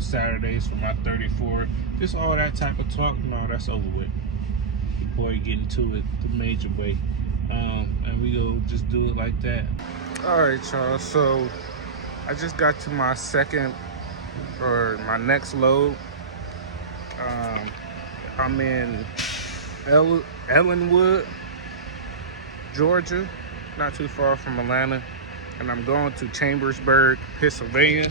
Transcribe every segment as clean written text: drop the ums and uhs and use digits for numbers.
on Saturdays for my 34. Just all that type of talk. No, that's over with. Your boy getting to it the major way. And we go just do it like that. All right, y'all. So I just got to my next load. I'm in Ellenwood, Georgia, not too far from Atlanta, and I'm going to Chambersburg, Pennsylvania.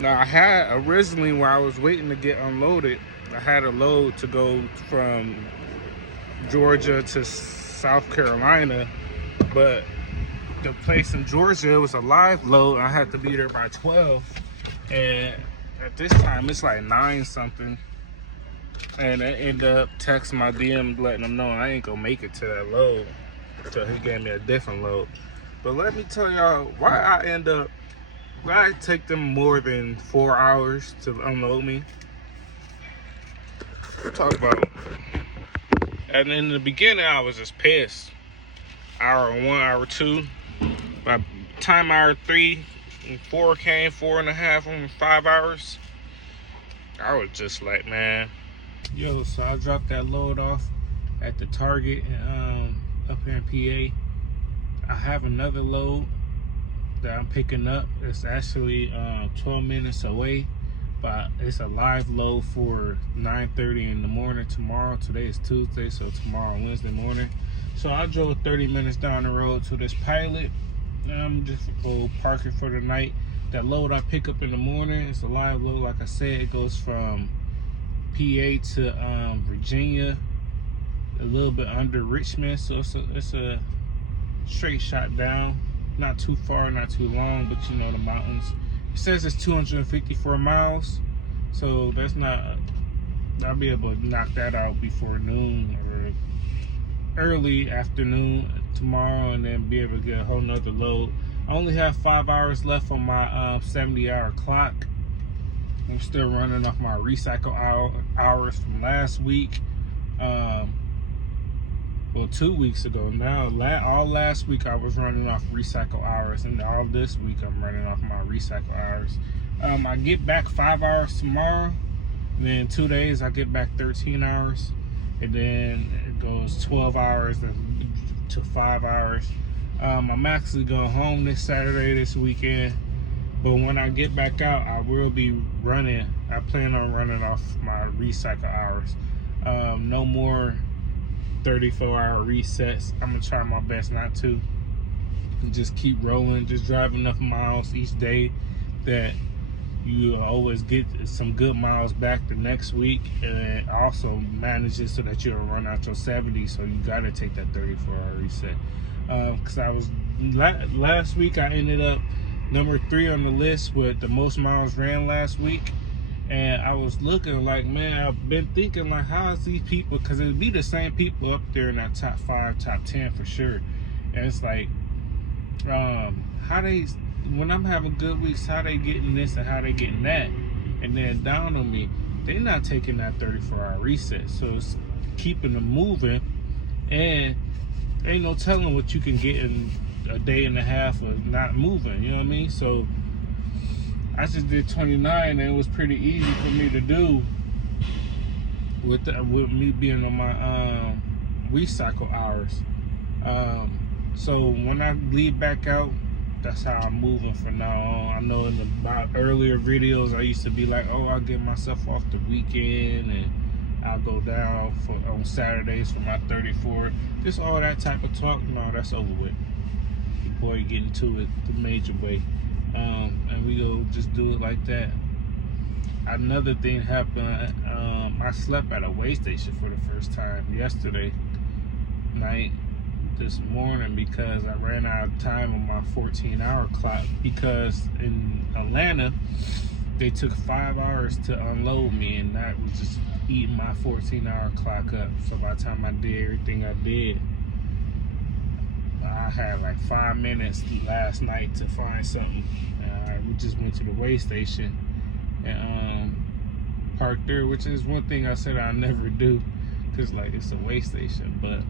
Now, I had originally, when I was waiting to get unloaded, I had a load to go from Georgia to South Carolina, but the place in Georgia, it was a live load, and I had to be there by 12, and at this time, it's like 9 something. And I ended up texting my DM letting them know I ain't gonna make it to that load. So he gave me a different load. But let me tell y'all why I take them more than 4 hours to unload me. We'll talk about it. And in the beginning, I was just pissed. Hour 1, hour 2. By time hour 3 and 4 came, 4.5, 5 hours, I was just like, man. Yo, so I dropped that load off at the Target up here in PA. I have another load that I'm picking up. It's actually 12 minutes away, but it's a live load for 9:30 in the morning tomorrow. Today is Tuesday, so tomorrow, Wednesday morning. So I drove 30 minutes down the road to this Pilot. I'm just parking for the night. That load I pick up in the morning, it's a live load. Like I said, it goes from PA to Virginia, a little bit under Richmond, so it's a straight shot down, not too far, not too long, but you know, the mountains. It says it's 254 miles, so that's not, I'll be able to knock that out before noon or early afternoon tomorrow, and then be able to get a whole nother load. I only have 5 hours left on my 70-hour clock. I'm still running off my recycle hours from last week. Well, 2 weeks ago now. All last week I was running off recycle hours, and all this week I'm running off my recycle hours. I get back 5 hours tomorrow, and then 2 days I get back 13 hours, and then it goes 12 hours to 5 hours. I'm actually going home this Saturday, this weekend. But when I get back out, I will be running. I plan on running off my recycle hours. No more 34-hour resets. I'm gonna try my best not to. And just keep rolling. Just drive enough miles each day that you always get some good miles back the next week, and also manage it so that you'll run out your 70. So you gotta take that 34-hour reset. Because I was last week, I ended up number 3 on the list with the most miles ran last week, and I was looking like, man, I've been thinking like, how is these people, because it'd be the same people up there in that top 5, top 10 for sure. And it's like, how they, when I'm having good weeks, how they getting this and how they getting that, and then down on me, they're not taking that 34-hour reset. So it's keeping them moving, and ain't no telling what you can get in a day and a half of not moving, you know what I mean? So I just did 29, and it was pretty easy for me to do with me being on my recycle hours. So when I leave back out, that's how I'm moving from now on. I know in my earlier videos, I used to be like, oh, I'll get myself off the weekend, and I'll go down on Saturdays for my 34. Just all that type of talk. No, that's over with. Your boy getting to it the major way. And we go just do it like that. Another thing happened. I slept at a weigh station for the first time yesterday night, this morning, because I ran out of time on my 14-hour clock, because in Atlanta they took 5 hours to unload me, and that was just eating my 14-hour clock up. So by the time I did everything I did, I had like 5 minutes last night to find something. We just went to the weigh station and parked there, which is one thing I said I'll never do, because like it's a weigh station, but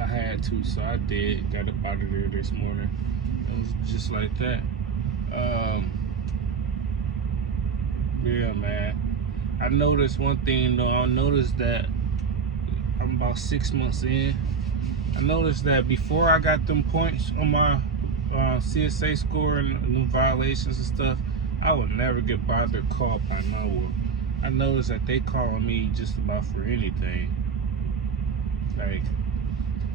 I had to, so I did. Got up out of there this morning. It was just like that. Yeah, man. I noticed one thing though. I noticed that I'm about 6 months in. I noticed that before I got them points on my CSA score and new violations and stuff, I would never get bothered called by no one. I noticed that they calling me just about for anything. Like,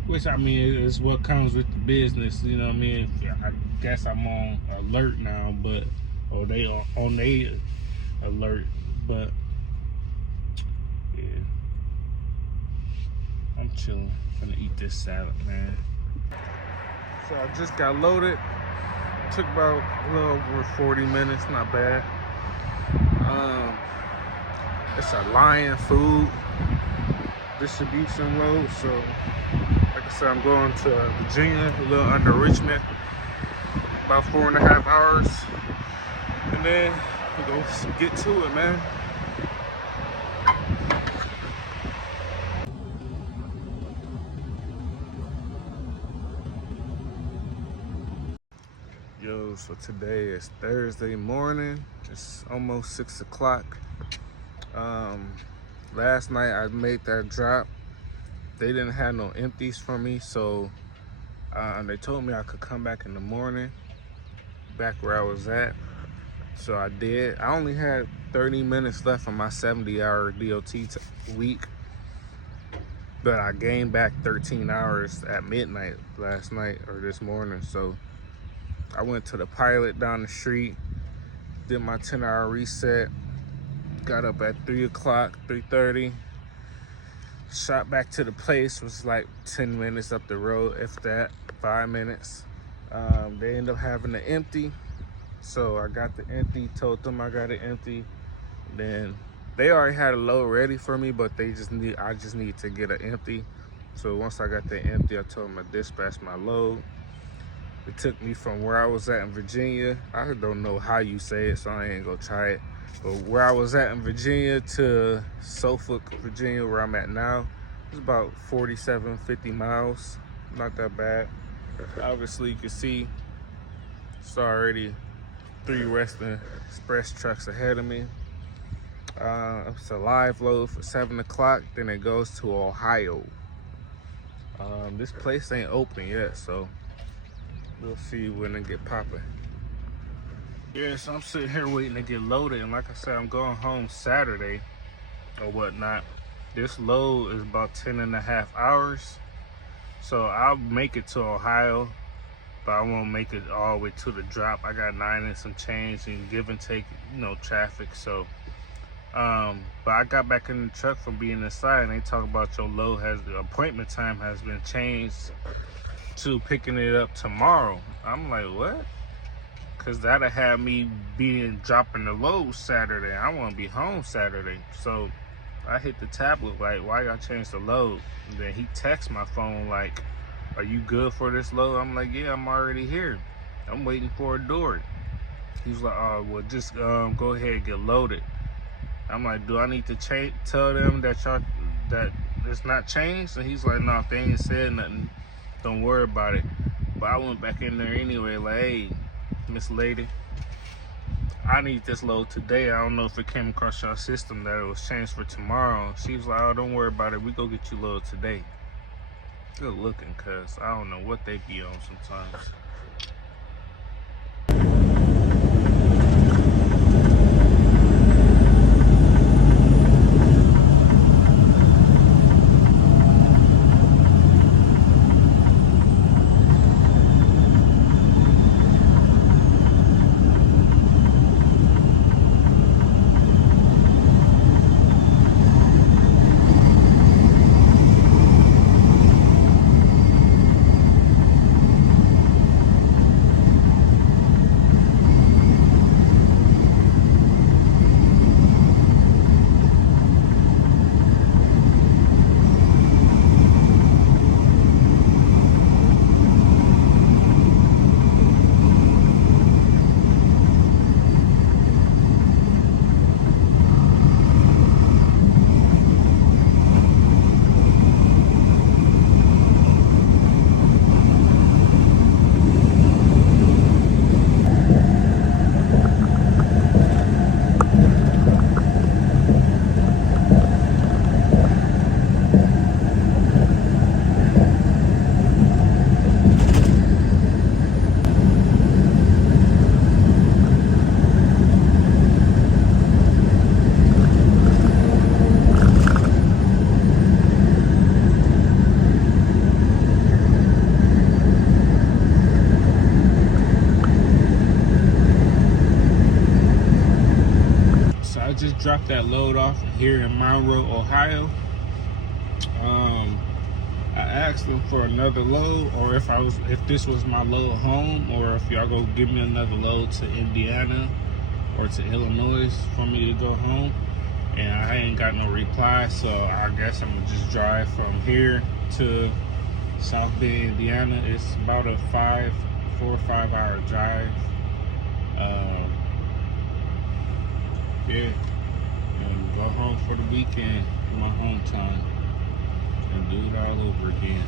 which I mean is what comes with the business, you know what I mean? I guess I'm on alert now, but or they are on their alert, but yeah. I'm chilling. Gonna eat this salad, man. So I just got loaded. Took about a little over 40 minutes, not bad. It's a Lion Food distribution road, so like I said, I'm going to Virginia, a little under Richmond, about 4.5 hours, and then we go get to it, man. Yo, so today is Thursday morning. It's almost 6 o'clock. Last night I made that drop. They didn't have no empties for me, so they told me I could come back in the morning, back where I was at. So I did. I only had 30 minutes left on my 70-hour DOT week, but I gained back 13 hours at midnight last night or this morning. So I went to the Pilot down the street, did my 10-hour reset, got up at 3 o'clock, 3:30, shot back to the place, was like 10 minutes up the road, if that, 5 minutes. They ended up having an empty, so I got the empty, told them I got it empty. Then they already had a load ready for me, but I just need to get an empty. So once I got the empty, I told them to dispatch my load. It took me from where I was at in Virginia, I don't know how you say it, so I ain't gonna try it, but where I was at in Virginia to Suffolk, Virginia, where I'm at now, it's about 47-50 miles. Not that bad. Obviously, you can see it's already 3 Western Express trucks ahead of me. It's a live load for 7 o'clock, then it goes to Ohio. This place ain't open yet, so we'll see when it get popping. Yeah, so I'm sitting here waiting to get loaded, and like I said, I'm going home Saturday or whatnot. This load is about 10.5 hours, so I'll make it to Ohio, but I won't make it all the way to the drop. I got 9 and some change and give and take, you know, traffic. So but I got back in the truck from being inside, and they talk about your load the appointment time has been changed to picking it up tomorrow. I'm like, what? Because that'll have me dropping the load Saturday. I want to be home Saturday. So I hit the tablet like, why y'all change the load? And then he texts my phone like, are you good for this load? I'm like, yeah, I'm already here. I'm waiting for a door. He's like, oh, well, just go ahead and get loaded. I'm like, do I need to tell them that it's not changed? And he's like, no, if they ain't said nothing, don't worry about it. But I went back in there anyway, like, hey, Miss Lady, I need this load today. I don't know if it came across your system that it was changed for tomorrow. She was like, oh, don't worry about it. We go get you load today. Good looking, cuz I don't know what they be on sometimes. just dropped that load off here in Monroe, Ohio. I asked them for another load, or if this was my load home, or if y'all go give me another load to Indiana or to Illinois for me to go home. And I ain't got no reply, so I guess I'm gonna just drive from here to South Bend, Indiana. It's about a 4 or 5 hour drive. Yeah, and go home for the weekend, my hometown, and do it all over again.